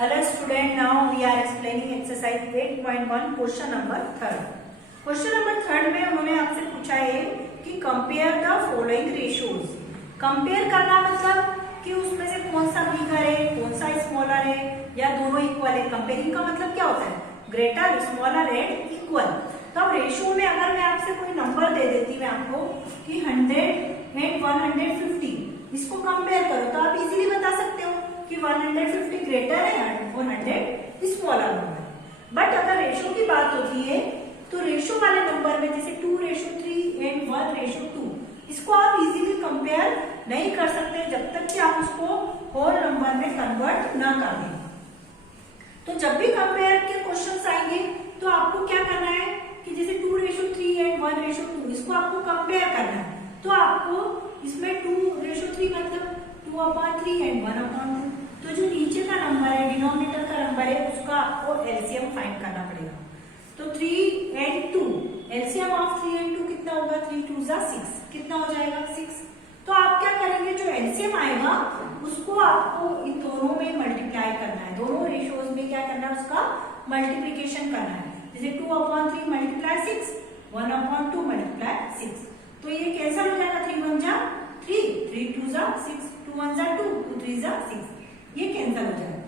Hello student, now we are explaining exercise 8.1 question number 3rd. Question number 3rd में उन्होंने आपसे पूछा है कि compare the following ratios. Compare करना मतलब कि उसमें से कौन सा बिगर है, कौन सा स्मॉलर है या दोनों इक्वल है. कंपेयरिंग का मतलब क्या होता है? Greater, smaller and equal. तो अब रेशियो में अगर मैं आपसे कोई नंबर दे देती मैं आपको कि 100 एंड 150, इसको कंपेयर करो तो आप इजीली बता सकते हो कि 150 ग्रेटर है और 100 स्मॉलर नंबर. बट अगर रेशो की बात होती है तो रेशो वाले नंबर में जैसे 2:3 एंड 1:2, इसको आप इजीली कंपेयर नहीं कर सकते जब तक कि आप उसको होल नंबर में कन्वर्ट ना कर दें. तो जब भी कंपेयर के क्वेश्चंस आएंगे तो आपको क्या करना है कि जैसे 2:3 एंड 1:2, इसको आपको कंपेयर करना है. तो आपको इसमें 2:3 मतलब 2/3 एंड 1/2. तो जो नीचे का नंबर है, डिनोमिनेटर का नंबर है, उसका आपको एलसीएम फाइंड करना पड़ेगा. तो 3 एंड 2, एलसीएम ऑफ 3 एंड 2 कितना होगा? 3 2 6. कितना हो जाएगा? 6. तो आप क्या करेंगे, जो एलसीएम आएगा उसको आपको इन दोनों में मल्टीप्लाई करना है. दोनों रेशियोज में क्या करना है? उसका मल्टीप्लीकेशन करना है. जैसे 2/3 मल्टीप्लाई 6, 1/2 मल्टीप्लाई 6. तो ये कैंसिल हो जाएगा. 3 1 जा 3, 3 2 जा 6, 2 1 जा 2, 2 3 जा 6. ये कैंसिल हो जाएगा.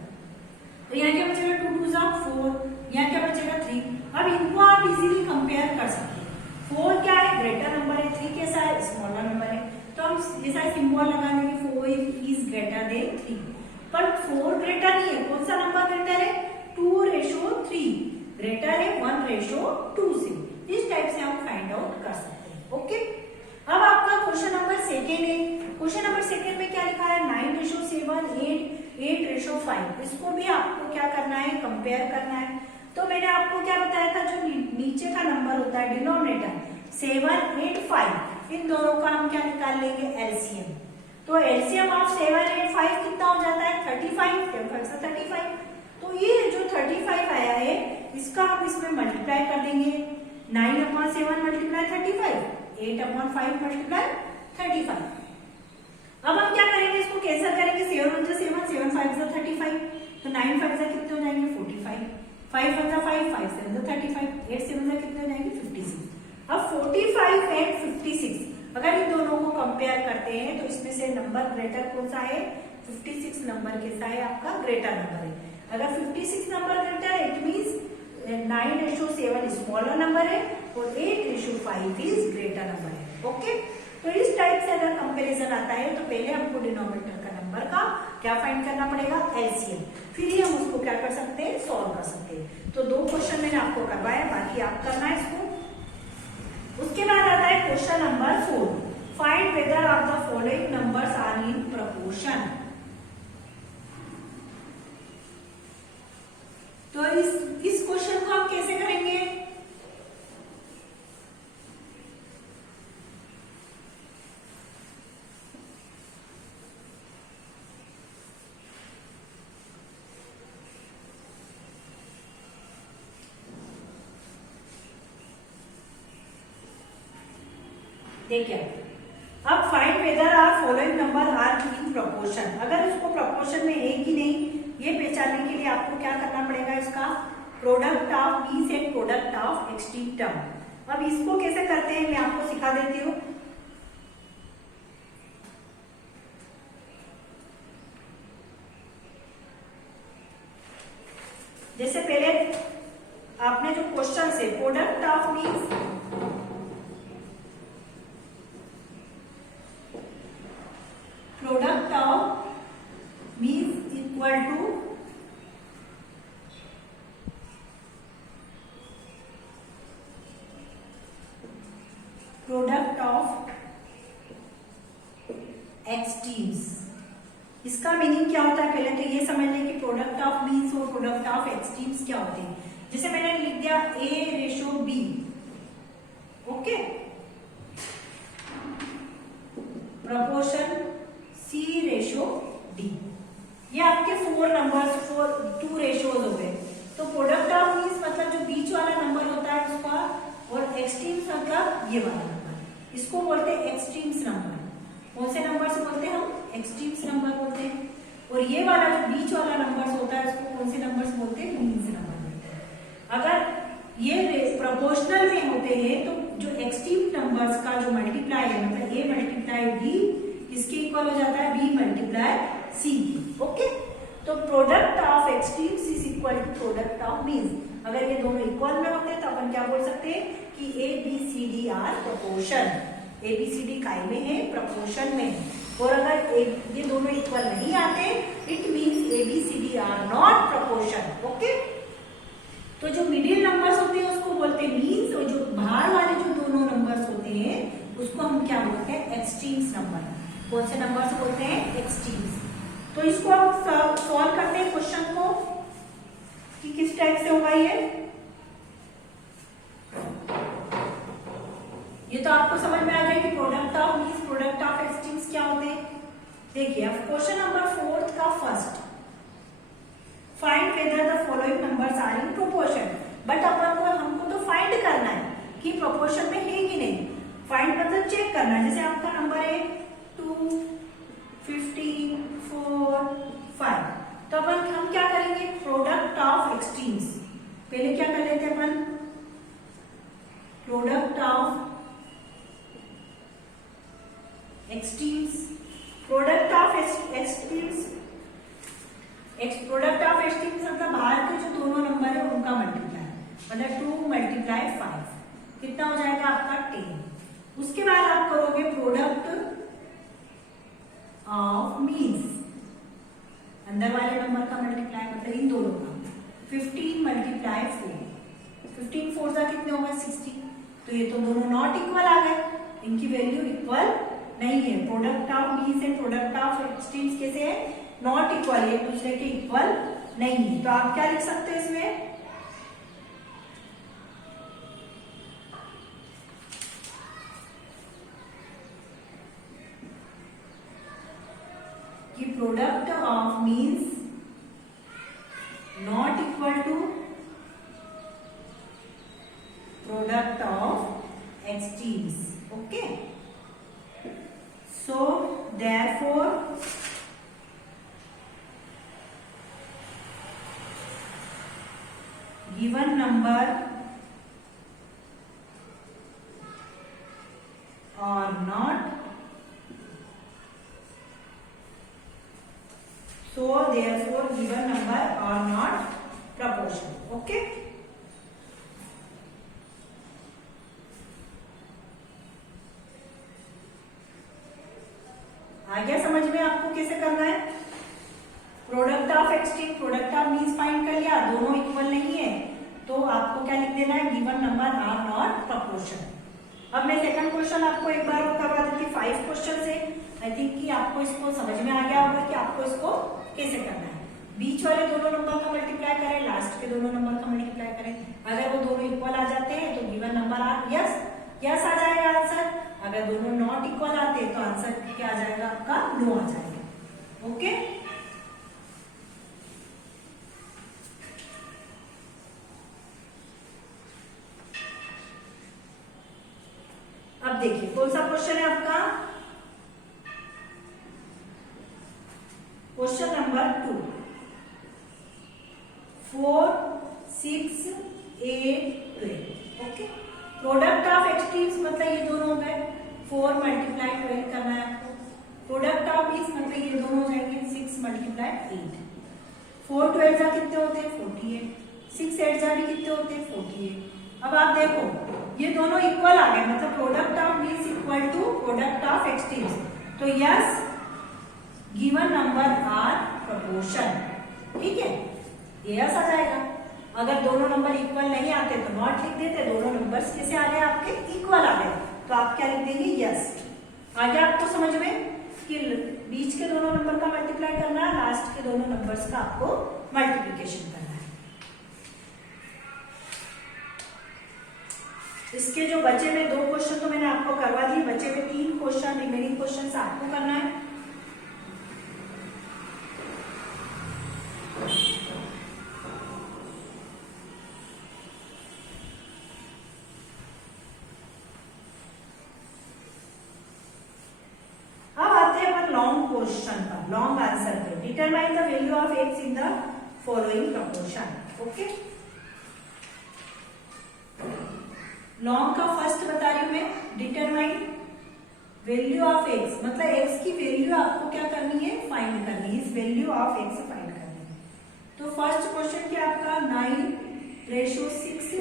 तो यहाँ क्या बचेगा? 2 2 जा 4, यहाँ क्या बचेगा? 3. अब इनको आप इजीली कंपेयर कर सकते हैं. 4 क्या है? ग्रेटर नंबर है. 3 कैसा है? स्मॉलर नंबर है. तो हम जैसा सिंबल लगा देंगे 4 इज ग्रेटर देन 3. पर 4 ग्रेटर नहीं है. कौन सा नंबर ग्रेटर है? 2:3 ग्रेटर है 1:2 से. इस टाइप से हम फाइंड आउट कर सकते हैं. ओके. अब आपका क्वेश्चन नंबर 2 है. क्वेश्चन नंबर 2 में क्या लिखा है? 9:7, 8:5. इसको भी आपको क्या करना है? कंपेयर करना है. तो मैंने आपको क्या बताया था, जो नीचे का नंबर होता है डिनोमिनेटर 7 8 5, इन दोनों का हम क्या निकाल लेंगे? एलसीएम. तो एलसीएम ऑफ 7 8 5 कितना हो जाता है? 35. 10 5 से 35. तो ये जो 35 आया है इसका हम इसमें मल्टीप्लाई कर देंगे. 9/7 मल्टीप्लाई 35, 8/5 मल्टीप्लाई 35. अब हम क्या करेंगे? इसको कैंसिल करेंगे. 7 1 7, 7 5 से 35. तो 9 5 से कितने हो जाएंगे? 45. 5 1 5, 5 7 से 35, 8 7 से कितने हो जाएंगे? 56. अब 45 एंड 56 अगर इन दोनों को कंपेयर करते हैं तो इसमें से नंबर ग्रेटर कौन सा है? 56 नंबर कैसा है? आपका ग्रेटर नंबर है. अगर 56 नंबर ग्रेटर है इट मीन्स 9:7 स्मॉलर नंबर है और 8:5 इज ग्रेटर नंबर है. ओके. तो इस टाइप से अगर कंपैरिजन आता है तो पहले हमको डिनोमिनेटर का नंबर का क्या फाइंड करना पड़ेगा? एलसीएम. फिर ही हम उसको क्या कर सकते हैं? सॉल्व कर सकते हैं. तो 2 क्वेश्चन मैंने आपको करवाया, बाकी आप करना है इसको. उसके बाद आता है question number 4. Find whether of the following numbers are in proportion. तो इस क्वेश्चन को हम कैसे करेंगे? देखिए, अब find whether are following number are in proportion. अगर इसको प्रोपोर्शन में है कि नहीं ये पहचानने के लिए आपको क्या करना पड़ेगा? इसका product of means and product of extreme term. अब इसको कैसे करते हैं मैं आपको सिखा देती हूँ. जैसे पहले आपने जो क्वेश्चन से product of means product of means equal to product of extremes. इसका मीनिंग क्या होता है? पहले तो ये समझ लें कि प्रोडक्ट ऑफ मीन्स और प्रोडक्ट ऑफ एक्सट्रीम्स क्या होते हैं. जैसे मैंने लिख दिया A:B. ओके. Proportion C:D. ये आपके 4 नंबर्स 2 रेशियोज हो गए. तो प्रोडक्ट ऑफ मीन्स मतलब जो बीच वाला नंबर होता है उसका, और एक्सट्रीम्स मतलब ये वाला नंबर, इसको बोलते हैं एक्सट्रीम्स नंबर. कौन से नंबर से बोलते हैं हम? एक्सट्रीम्स नंबर बोलते हैं. और ये वाला जो बीच वाला नंबर्स होता है उसको कौन से नंबर्स बोलते हैं? मीन्स नंबर बोलते हैं। अगर ये प्रोपोर्शनल में होते हैं तो जो एक्सट्रीम नंबर्स का जो मल्टीप्लाई है, मतलब ए मल्टीप्लाई बी किसके इक्वल हो जाता है? B multiply C. ओके, तो product of extremes is equal to product of means. अगर ये दोनों इक्वल में होते हैं तो अपन क्या बोल सकते हैं कि A B C D are proportion. A B C D काय में है? प्रोपोर्शन में। और अगर ये दोनों इक्वल नहीं आते it means A B C D are not proportion. Okay, तो जो मिडिल नंबर्स होते हैं उसको बोलते हैं मीन्स, और जो बाहर वाले जो दोनों नंबर्स होते हैं उसको हम क्या बोलते हैं? Extremes number. कौन से नंबर्स बोलते हैं? एक्सट्रीम्स। तो इसको आप सॉल्व करते हैं क्वेश्चन को कि किस टाइप से होगा ये तो आपको समझ में आ गया कि product of means product of extremes क्या होते हैं। देखिए अब क्वेश्चन नंबर 4 का first, find whether the following numbers are in proportion. But अपन को हमको तो फाइंड करना है कि प्रोपोर्शन में है कि नहीं। फाइंड मतलब चेक करना है। जैसे आपका नंबर है 2, 15, 4, 5, तो अपन हम क्या करेंगे? Product of extremes. पहले क्या कर लेते हैं अपन? Product of extremes. Product of extremes, product of extremes मतलब बाहर के जो दोनों नंबर है उनका मल्टीप्लाई, मतलब 2 मल्टीप्लाई 5 कितना हो जाएगा आपका? 10। उसके बाद आप करोगे प्रोडक्ट ऑफ मीन्स, अंदर वाले नंबर का मल्टीप्लाई, मतलब इन दोनों का। 15 मल्टीप्लाई 4, 15 4 जा कितने होगा? 60। तो ये तो दोनों नॉट इक्वल आ गए, इनकी वैल्यू इक्वल नहीं है। Product of means and product of extremes कैसे है? नॉट इक्वल, एक दूसरे के इक्वल नहीं है। तो आप क्या लिख सकते हैं इसमें? कि product of means not equal to product of extremes. Okay, so therefore given number are not, so therefore given number are not proportional. Okay, आ गया समझ में आपको कैसे करना है? Product of extreme, product of means find कर लिया, दोनों इक्वल नहीं है तो आपको क्या लिख देना है? Given number are not proportion. अब मैं सेकंड क्वेश्चन आपको एक बार और करवा देती हूँ। 5 क्वेश्चन है, आई थिंक कि आपको इसको समझ में आ गया होगा कि आपको इसको कैसे करना है। बीच वाले दोनों नंबर का मल्टीप्लाई करें, लास्ट के दोनों नंबर का मल्टीप्लाई करें। अगर वो दोनों इक्वल आ जाते हैं तो given number are yes yes आ जाएगा आंसर। अगर दोनों नॉट इक्वल आते हैं तो आंसर क्या आ जाएगा आपका? नो आ जाएगा। ओके, अब देखिए कौन सा क्वेश्चन है आपका? Question number 2, 4, 6, 8, 12। Okay, product of extremes मतलब ये दोनों हो गए, 4 मल्टीप्लाई 12 करना है आपको। प्रोडक्ट ऑफ मीन्स मतलब ये दोनों हो जाएंगे 6 मल्टीप्लाई 8। 4 12 जा कितने होते हैं? 48। 6 8 जा भी कितने होते हैं? 48। अब आप देखो ये दोनों इक्वल आ गए, मतलब product of means equal to product of extremes. तो yes given number are proportion. ठीक है, ये यस आ जाएगा। अगर दोनों नंबर इक्वल नहीं आते तो नॉट लिख देते। दोनों नंबर्स कैसे आ गए आपके? इक्वल आ गए, तो आप क्या लिख देंगे? यस। आ गया आपको समझ में कि बीच के दोनों नंबर का मल्टीप्लाई करना है, लास्ट के दोनों नंबर्स का आपको मल्टीप्लिकेशन करना है। इसके जो बचे में 2 क्वेश्चन तो मैंने आपको करवा दिए, बचे में 3 क्वेश्चन, रिमेनिंग क्वेश्चन आपको करना है। अब आते हैं अपन लॉन्ग क्वेश्चन का लॉन्ग आंसर पे determine the value of x in the following proportion. Okay, long का फर्स्ट बता रही हूं मैं, डिटरमाइन वैल्यू ऑफ एक्स, मतलब एक्स की वैल्यू आपको क्या करनी है, फाइंड करनी है, इस वैल्यू ऑफ एक्स फाइंड करनी है। तो फर्स्ट क्वेश्चन क्या आपका 9:6,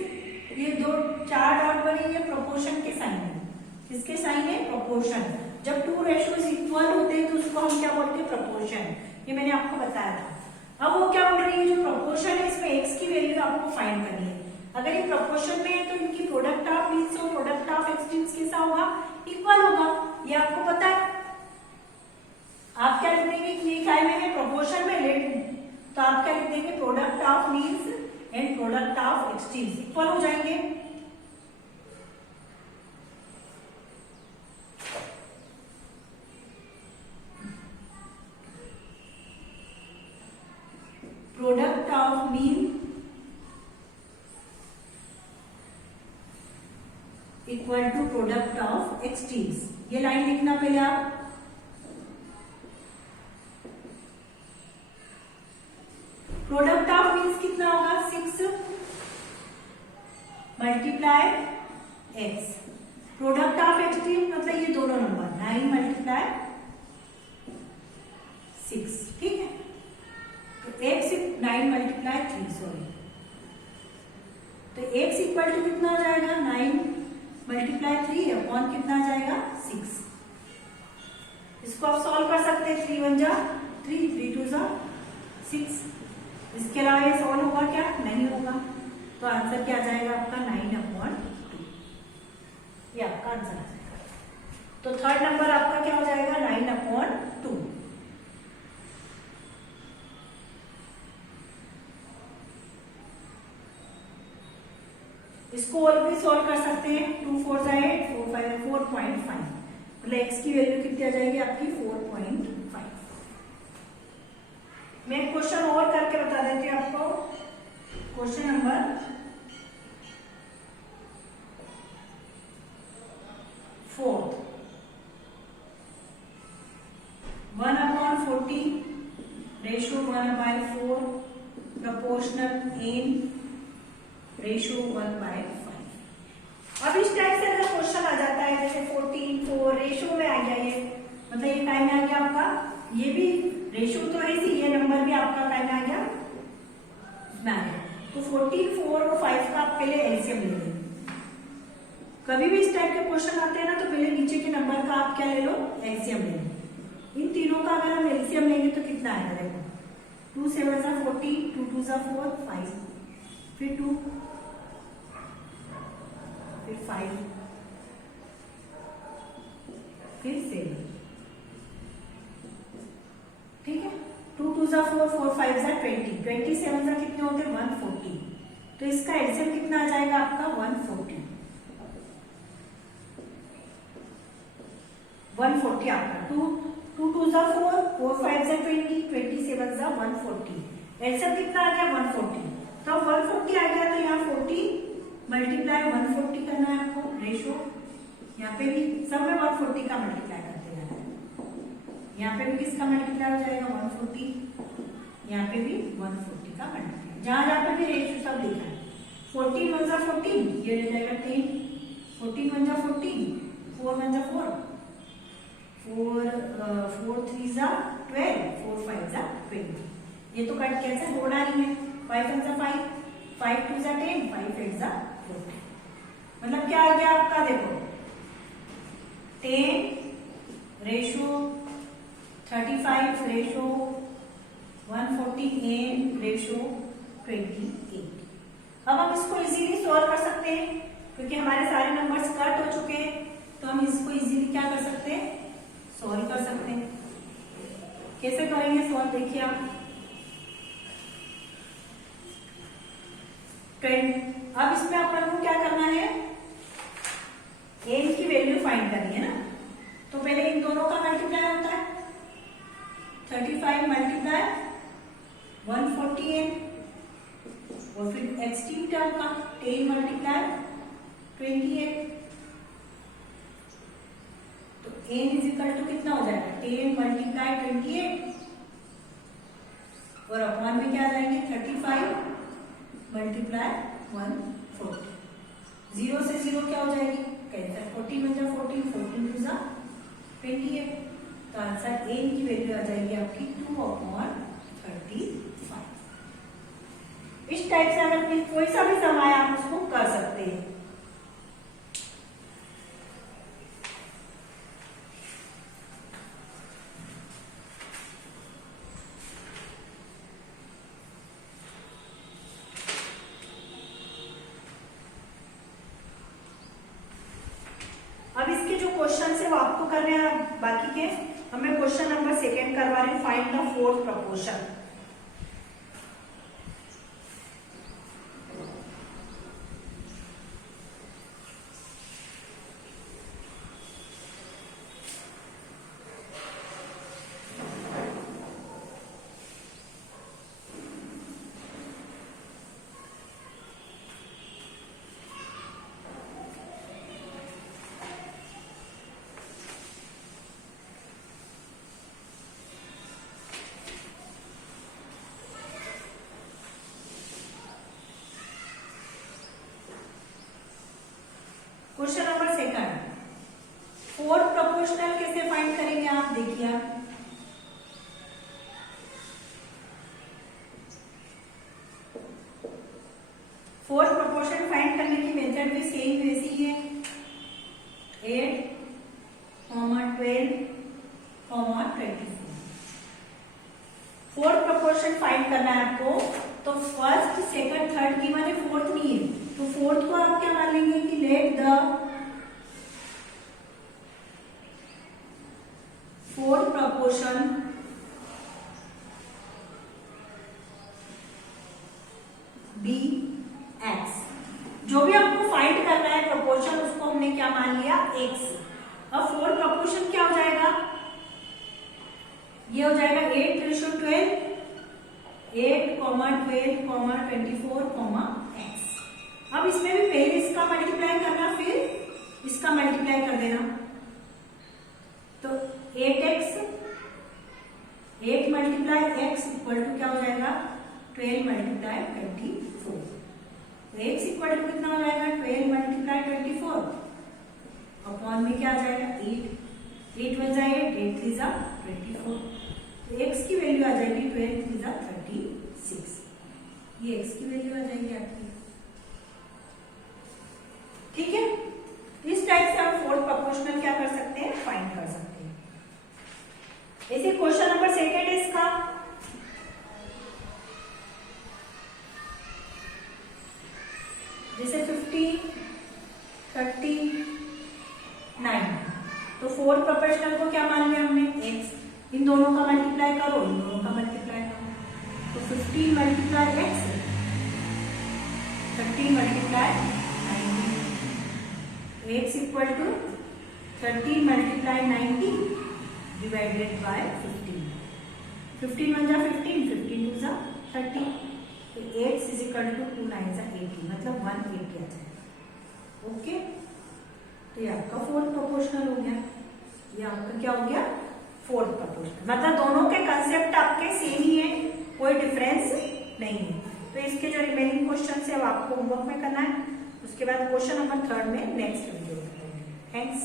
ये दो 4 डॉट बने, ये प्रोपोर्शन के साइन है, किसके साइन है, प्रोपोर्शन। जब 2 रेशियोज इक्वल होते हैं तो उसको हम क्या बोलते हैं, प्रोपोर्शन, ये मैंने आपको बताया था। अब वो क्या बोल रही है, जो प्रोपोर्शन है इसमें एक्स की वैल्यू आपको फाइंड करनी है। अगर ये प्रोपोर्शन में है तो इनकी प्रोडक्ट ऑफ मीन्स और प्रोडक्ट ऑफ एक्सट्रीम्स कैसा होगा, इक्वल होगा, ये आपको पता है। आप क्या लिख देंगे कि ये काय में है, प्रोपोर्शन में, लेट, तो आप क्या लिख देंगे, product of means and product of extremes equal हो जाएंगे। Product of mean equal to product of extremes, ये लाइन लिखना पहले आप। प्रोडक्ट ऑफ मीन्स कितना होगा, 6 multiply x. Product of extreme मतलब ये दोनों नंबर 9 मल्टीप्लाई 6, ठीक है। तो एक्स 9 मल्टीप्लाई 3, सॉरी, तो एक्स इक्वल टू कितना हो जाएगा, 9 मल्टीप्लाई 3 अपॉन कितना आ जाएगा, 6। इसको आप सॉल्व कर सकते हैं, 3 1 जा 3, 3 2 जा 6। इसके अलावा ये सॉल्व होगा क्या, नहीं होगा, तो आंसर क्या आ जाएगा आपका 9/2, ये आपका आंसर आ जाएगा। तो थर्ड नंबर आपका क्या हो जाएगा, 9/2। इसको और भी सॉल्व कर सकते हैं, 2 4 जा 8, 4 5 4.5, मतलब एक्स की वैल्यू कितनी आ जाएगी आपकी, 4.5। मैं क्वेश्चन और करके बता देती हूँ आपको। Question number 4, 1/40 ratio 1/4 proportional n ratio 1/5। अब इस टाइप से अगर क्वेश्चन आ जाता है, जैसे 14 4 रेशियो में आ गया, ये मतलब ये टाइम में आ गया आपका, ये भी रेशियो तो है इसी, ये नंबर भी आपका टाइम में आ गया इसमें आ गया। तो 14 4 और 5 का आप पहले एलसीएम ले लेंगे। कभी भी इस टाइप के क्वेश्चन आते हैं ना, तो पहले नीचे के नंबर का आप क्या ले लो, एलसीएम ले लो। इन तीनों का अगर हम एलसीएम लेंगे तो कितना आएगा, देखो 2 7 जा 40, 2 2 जा 4 5, फिर 2, फिर 5, फिर 7, ठीक है। 2 2 जा 4, 4 5 जा 20, 27 जा कितने होते हैं, 140। तो इसका एलसीएम कितना आ जाएगा आपका, 140 आपका। 2 2 जा 4, 4 5 जा 20, 27 जा 140, एलसीएम कितना आ गया, 140। तो 140 आ गया, तो यहाँ 40 मल्टीप्लाई 140 करना है आपको, रेशो यहाँ पे भी सब में 140 का मल्टीप्लाई करते जाना है। यहाँ पे भी किसका मल्टीप्लाई हो जाएगा, 140, यहाँ पे भी 140 का मल्टीप्लाई, जहां जहां पे भी रेशो सब लिखा है। 14 1 जा 14, ये रह जाएगा 10, 14 1 जा 14, 4 1 जा 4, 4 3 जा 12, 4 5 जा 20। ये तो कट कैसे होना नहीं है, 5 1 जा 5, 5 2 जा 10, 5 8 जा 40। मतलब क्या आ गया आपका, देखो 10 रेशो 35 रेशो 140 रेशो 28। अब हम इसको इजीली सॉल्व कर सकते हैं, क्योंकि हमारे सारे नंबर्स कट हो चुके हैं, तो हम इसको इजीली क्या कर सकते हैं, सॉल्व कर सकते हैं। कैसे करेंगे सॉल्व, देखिए आप। अब इसमें अपन को क्या करना है, n की वैल्यू फाइंड करनी है ना, तो पहले इन दोनों का मल्टीप्लाई होता है, 35 मल्टीप्लाई 140n, और फिर एक्सट्रीम टर्म का 10 मल्टीप्लाई 28, तो n इज इक्वल टू कितना हो जाएगा, 38 मल्टीप्लाई 28 और अपॉन में क्या आ जाएंगे 35 मल्टीप्लाई 140। 0 से 0 क्या हो जाएगी कैंसिल, 40 में जा 14 14 टू जा 28। तो आंसर ए की वैल्यू आ जाएगी आपकी 2/35। इस टाइप से अगर कोई सा भी सम आए आप उसको कर सकते हैं। अब इसके जो क्वेश्चन है वो आपको करने हैं बाकी के। हमें क्वेश्चन नंबर 2 करवा रहे हैं, find the fourth proportion. Question number 2, fourth proportional कैसे फाइंड करेंगे आप देखिए। फोर्थ प्रोपोर्शन फाइंड करने की मेथड भी सेम वैसी ही है, 8, 12, 24। फोर्थ प्रोपोर्शन फाइंड करना है आपको, तो फर्स्ट सेकंड थर्ड की माने फोर्थ नहीं है, तो फोर्थ को आप क्या मान लेंगे कि let the fourth proportion be x. जो भी आपको फाइंड करना है प्रपोर्शन उसको हमने क्या मान लिया एक्स। अब फोर्थ प्रपोर्शन क्या हो जाएगा, ये हो जाएगा 8:12, 8, 12, 24, x। अब इसमें भी पहले इसका मल्टीप्लाई करना फिर इसका मल्टीप्लाई कर देना, तो 8x 8 multiply x equal to क्या हो जाएगा 12 मल्टीप्लाई 24। तो x इक्वल टू कितना हो जाएगा 12 मल्टीप्लाई 24 अपॉन में क्या आ जाएगा 8 1 जा 8, 8 3 जा 24। तो x की वैल्यू आ जाएगी 12 3 जा 36। ये x की वैल्यू आ जाएगी आपकी। ठीक है, इस टाइप से आप फोर्थ प्रोपोर्शनल क्या कर सकते हैं फाइंड कर सकते हैं। ऐसे क्वेश्चन नंबर 2 है इसका, जैसे 50, 39, तो फोर्थ प्रोपोर्शनल को क्या मान लिया हमने x। इन दोनों का मल्टीप्लाई करो, इन दोनों का मल्टीप्लाई करो, तो 15 multiply x 30 multiply 90, x equal to 30 multiply 90 divided by 15। 15 1 जा 15, 15 2 जा 30, तो x इज इक्वल टू 2 9 जा 80, मतलब 180 आ जाएगा। ओके, तो ये आपका फोर्थ प्रोपोर्शनल हो गया, ये आपका क्या हो गया फोर्थ प्रोपोर्शनल। मतलब दोनों के कंसेप्ट आपके सेम ही है, कोई डिफरेंस नहीं है। तो इसके जो रिमेनिंग क्वेश्चन है वो आपको होमवर्क में करना है, उसके बाद क्वेश्चन नंबर 3 में नेक्स्ट वीडियो में। थैंक्स।